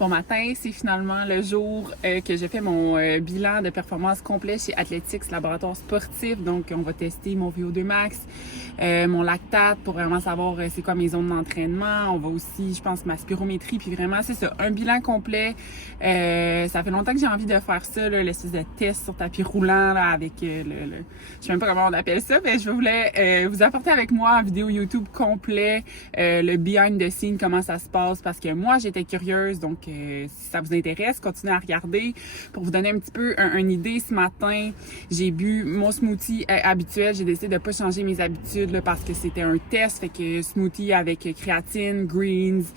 Bon matin, c'est finalement le jour que j'ai fait mon bilan de performance complet chez Athletics Laboratoire Sportif. Donc, on va tester mon VO2 max, mon lactate pour vraiment savoir c'est quoi mes zones d'entraînement. On va aussi, je pense, ma spirométrie. Puis vraiment, c'est ça, un bilan complet. Ça fait longtemps que j'ai envie de faire ça, l'espèce de test sur tapis roulant là, avec je sais même pas comment on appelle ça, mais je voulais vous apporter avec moi en vidéo YouTube complet le behind the scene, comment ça se passe, parce que moi, j'étais curieuse. Donc, si ça vous intéresse, continuez à regarder. Pour vous donner un petit peu une idée, ce matin, j'ai bu mon smoothie habituel. J'ai décidé de pas changer mes habitudes là, parce que c'était un test. Fait que smoothie avec créatine, greens,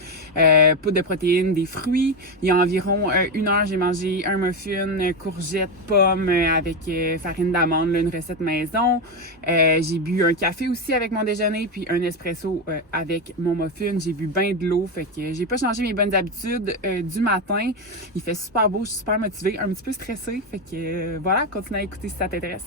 poudre de protéines, des fruits. Il y a environ 1 heure, j'ai mangé un muffin, courgette, pomme avec farine d'amande, une recette maison. J'ai bu un café aussi avec mon déjeuner, puis un espresso avec mon muffin. J'ai bu bien de l'eau. Fait que j'ai pas changé mes bonnes habitudes du matin. Il fait super beau, je suis super motivée, un petit peu stressée. Fait que voilà, continue à écouter si ça t'intéresse.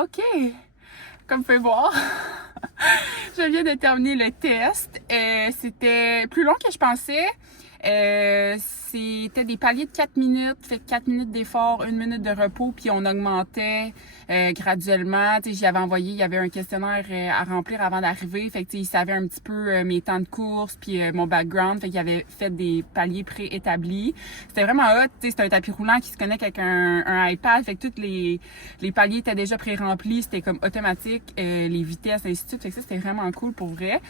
OK, comme vous pouvez voir, je viens de terminer le test. C'était plus long que je pensais. C'était des paliers de 4 minutes, fait 4 minutes d'effort, 1 minute de repos, puis on augmentait graduellement. Tu sais, j'y avais envoyé, il y avait un questionnaire à remplir avant d'arriver, fait que tu sais, il savait un petit peu mes temps de course, puis mon background, fait qu'il avait fait des paliers préétablis. C'était vraiment hot, tu sais, c'était un tapis roulant qui se connecte avec un iPad, fait que tous les paliers étaient déjà pré-remplis, c'était comme automatique, les vitesses, ainsi de suite, fait que ça, c'était vraiment cool pour vrai.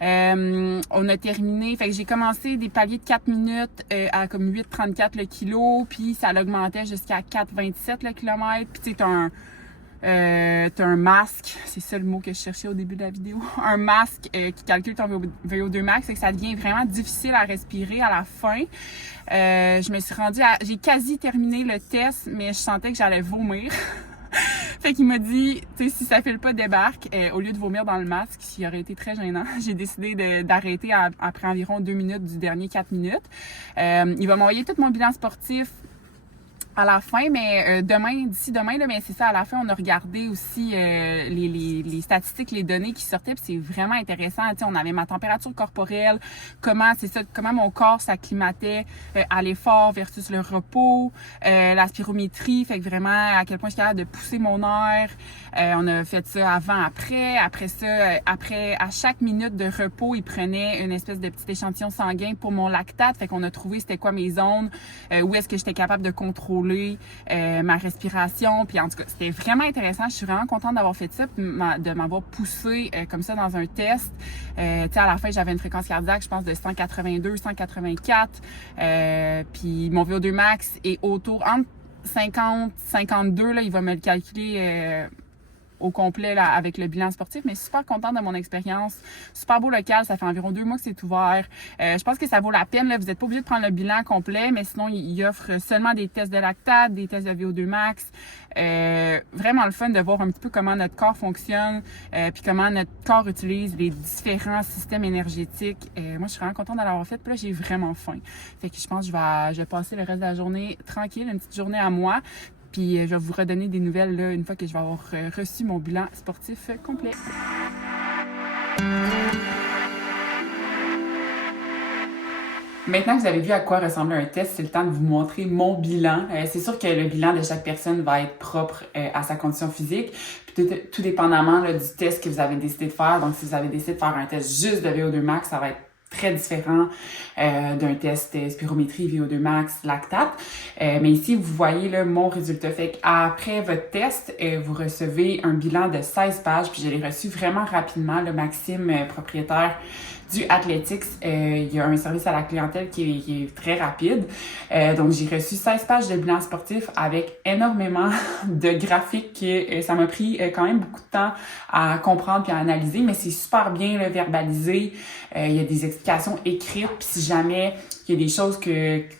On a terminé, fait que j'ai commencé des paliers de 4 minutes à comme 8,34 le kilo, puis ça l'augmentait jusqu'à 4,27 le kilomètre, puis tu sais, t'as un masque, c'est ça le mot que je cherchais au début de la vidéo, un masque qui calcule ton VO2 max, c'est que ça devient vraiment difficile à respirer à la fin. Je me suis rendue j'ai quasi terminé le test, mais je sentais que j'allais vomir. Fait qu'il m'a dit, tu sais, si ça file pas, débarque. Au lieu de vomir dans le masque, ce qui aurait été très gênant, j'ai décidé d'arrêter après environ 2 minutes du dernier 4 minutes. Il va m'envoyer tout mon bilan sportif à la fin, mais d'ici demain, là, mais c'est ça, à la fin, on a regardé aussi les statistiques, les données qui sortaient, puis c'est vraiment intéressant. Tu sais, on avait ma température corporelle, comment mon corps s'acclimatait à l'effort versus le repos, la spirométrie, fait que vraiment à quel point je suis capable de pousser mon air. On a fait ça avant, après. Après ça, à chaque minute de repos, il prenait une espèce de petit échantillon sanguin pour mon lactate, fait qu'on a trouvé c'était quoi mes zones, où est-ce que j'étais capable de contrôler ma respiration, puis en tout cas, c'était vraiment intéressant. Je suis vraiment contente d'avoir fait ça, de m'avoir poussée comme ça dans un test. Tu sais, à la fin, j'avais une fréquence cardiaque, je pense, de 182, 184. Puis mon VO2 max est entre 50, 52. Là, il va me le calculer au complet là, avec le bilan sportif, mais super contente de mon expérience. Super beau local, ça fait environ 2 mois que c'est ouvert. Je pense que ça vaut la peine. Là. Vous n'êtes pas obligé de prendre le bilan complet, mais sinon, il offre seulement des tests de lactate, des tests de VO2 max. Vraiment le fun de voir un petit peu comment notre corps fonctionne, puis comment notre corps utilise les différents systèmes énergétiques. Moi, je suis vraiment contente de l'avoir fait. Puis là, j'ai vraiment faim. Fait que je pense que je vais passer le reste de la journée tranquille, une petite journée à moi. Puis je vais vous redonner des nouvelles là, une fois que je vais avoir reçu mon bilan sportif complet. Maintenant que vous avez vu à quoi ressemblait un test, c'est le temps de vous montrer mon bilan. C'est sûr que le bilan de chaque personne va être propre à sa condition physique, puis tout dépendamment là, du test que vous avez décidé de faire. Donc, si vous avez décidé de faire un test juste de VO2 max, ça va être très différent d'un test spirométrie, VO2 max, lactate. Mais ici, vous voyez là, mon résultat. Fait qu'après votre test, vous recevez un bilan de 16 pages, puis je l'ai reçu vraiment rapidement. Le Maxime, propriétaire du Athletics, il y a un service à la clientèle qui est très rapide. Donc, j'ai reçu 16 pages de bilan sportif avec énormément de graphiques. Ça m'a pris quand même beaucoup de temps à comprendre puis à analyser, mais c'est super bien là, verbalisé. Il y a des explications écrites, puis si jamais il y a des choses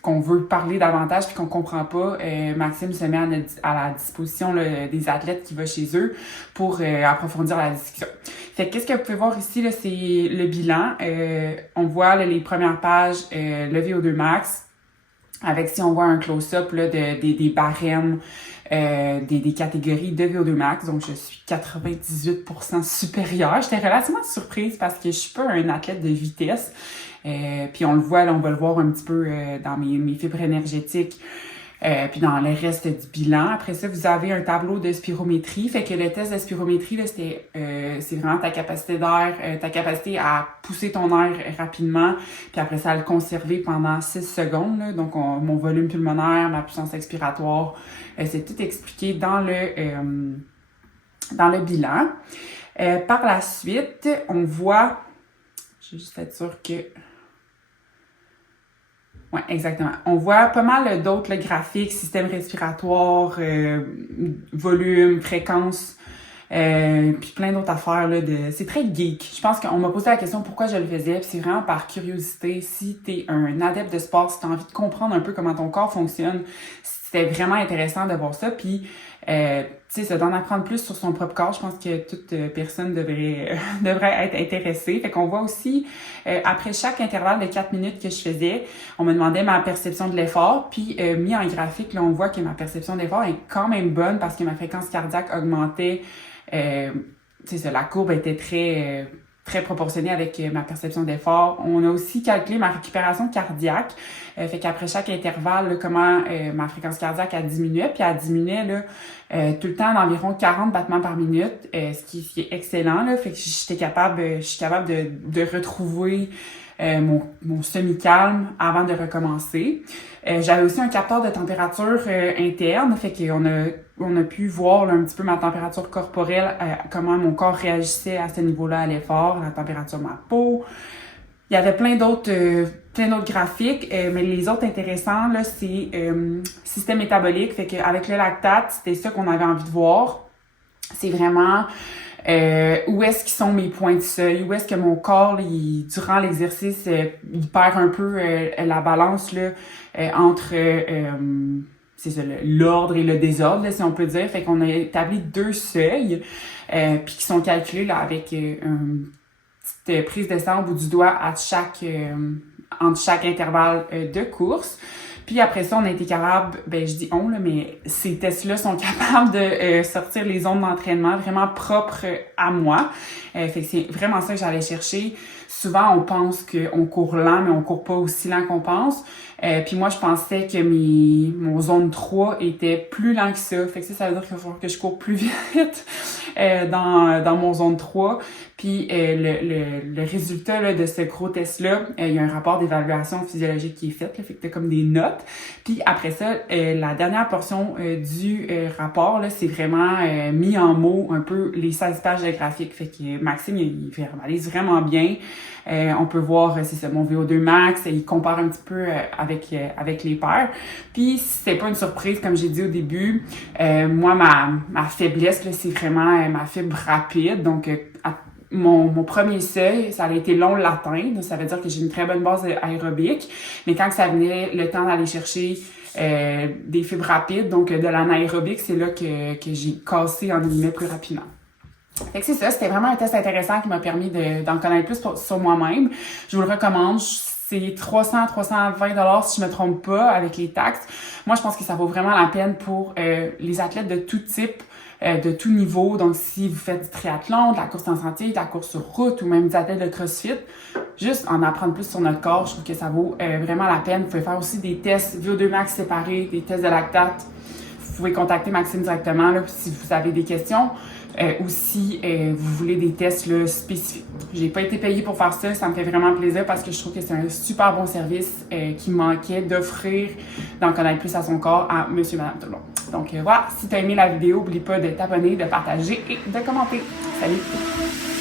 qu'on veut parler davantage puis qu'on comprend pas, Maxime se met à la disposition là, des athlètes qui vont chez eux pour approfondir la discussion. Fait qu'est-ce que vous pouvez voir ici, là, c'est le bilan. On voit là, les premières pages, le VO2 max, avec si on voit un close-up là, des barèmes, des catégories de VO2 max. Donc, je suis 98% supérieure. J'étais relativement surprise parce que je suis pas un athlète de vitesse. Puis on le voit, là, on va le voir un petit peu dans mes fibres énergétiques. Puis dans le reste du bilan. Après ça, vous avez un tableau de spirométrie. Fait que le test de spirométrie, là, c'est vraiment ta capacité d'air, ta capacité à pousser ton air rapidement, puis après ça, à le conserver pendant 6 secondes. Là. Donc, mon volume pulmonaire, ma puissance expiratoire, c'est tout expliqué dans le bilan. Par la suite, on voit, je vais juste être sûre que... Oui, exactement. On voit pas mal d'autres graphiques, système respiratoire, volume, fréquence, puis plein d'autres affaires. Là, c'est très geek. Je pense qu'on m'a posé la question pourquoi je le faisais, puis c'est vraiment par curiosité. Si t'es un adepte de sport, si t'as envie de comprendre un peu comment ton corps fonctionne, c'était vraiment intéressant de voir ça. Puis, tu sais, d'en apprendre plus sur son propre corps, je pense que toute personne devrait être intéressée. Fait qu'on voit aussi, après chaque intervalle de 4 minutes que je faisais, on me demandait ma perception de l'effort. Puis, mis en graphique, là, on voit que ma perception d'effort est quand même bonne parce que ma fréquence cardiaque augmentait. Tu sais, la courbe était très proportionnée avec ma perception d'effort. On a aussi calculé ma récupération cardiaque. Fait qu'après chaque intervalle, là, comment ma fréquence cardiaque a diminué, puis elle diminuait là, tout le temps d'environ 40 battements par minute, ce qui est excellent. Là, fait que je suis capable de retrouver mon semi-calme avant de recommencer. J'avais aussi un capteur de température interne, fait qu'on a pu voir là, un petit peu ma température corporelle, comment mon corps réagissait à ce niveau-là à l'effort, la température de ma peau. Il y avait plein d'autres graphiques, mais les autres intéressants, là, c'est système métabolique. Fait qu'avec le lactate, c'était ça qu'on avait envie de voir. C'est vraiment où est-ce qu'ils sont mes points de seuil, où est-ce que mon corps, là, durant l'exercice, il perd un peu la balance là, entre c'est ça, l'ordre et le désordre, là, si on peut dire. Fait qu'on a établi 2 seuils, puis qui sont calculés là, avec une petite prise de sang au bout du doigt entre chaque intervalle de course. Puis après ça, on a été capable, ben je dis on, là, mais ces tests-là sont capables de sortir les zones d'entraînement vraiment propres à moi. Fait que c'est vraiment ça que j'allais chercher. Souvent, on pense qu'on court lent, mais on court pas aussi lent qu'on pense. Puis moi, je pensais que mon zone 3 était plus lent que ça. Fait que ça veut dire qu'il va falloir que je cours plus vite dans mon zone 3. Puis le résultat là, de ce gros test-là, il y a un rapport d'évaluation physiologique qui est fait. Là, fait que t'as comme des notes. Puis après ça, la dernière portion du rapport, là, c'est vraiment mis en mots un peu les 16 pages de graphique. Fait que Maxime, il verbalise vraiment bien. On peut voir, c'est ça, mon VO2 max, il compare un petit peu avec les pairs. Puis c'est pas une surprise, comme j'ai dit au début, moi, ma faiblesse, là, c'est vraiment ma fibre rapide. Donc, mon premier seuil, ça a été long de l'atteindre. Ça veut dire que j'ai une très bonne base aérobique. Mais quand ça venait le temps d'aller chercher des fibres rapides, donc de l'anaérobique, c'est là que j'ai cassé, en guillemets, plus rapidement. Fait que c'est ça, c'était vraiment un test intéressant qui m'a permis d'en connaître plus sur moi-même. Je vous le recommande. C'est 300-320 $ si je me trompe pas avec les taxes. Moi, je pense que ça vaut vraiment la peine pour les athlètes de tout type, de tout niveau. Donc, si vous faites du triathlon, de la course en sentier, de la course sur route ou même des athlètes de CrossFit, juste en apprendre plus sur notre corps, je trouve que ça vaut vraiment la peine. Vous pouvez faire aussi des tests VO2 max séparés, des tests de lactate. Vous pouvez contacter Maxime directement là, si vous avez des questions. Ou si vous voulez des tests là, spécifiques. J'ai pas été payée pour faire ça, ça me fait vraiment plaisir parce que je trouve que c'est un super bon service qui manquait d'offrir, d'en connaître plus à son corps à monsieur, madame, tout le monde. Donc voilà, si tu as aimé la vidéo, n'oublie pas de t'abonner, de partager et de commenter. Salut!